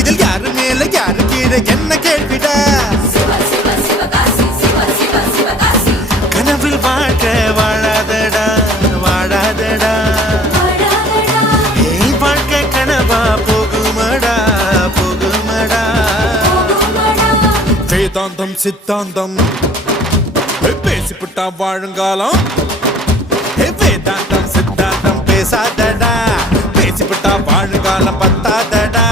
இதில் யாரு மேல யாரு கீழே என்ன கேள்விடா கனவில் வாழ்க்க வாழாதடா வாழாதடா வாழ்க்கை கனவா போகுமடா போகுமடா வேதாந்தம் சித்தாந்தம் பேசிவிட்டா வாழுங்காலம் வேதாந்தம் சித்தாந்தம் பேசாதடா பேசிவிட்டா வாழுங்காலம் பத்தாதடா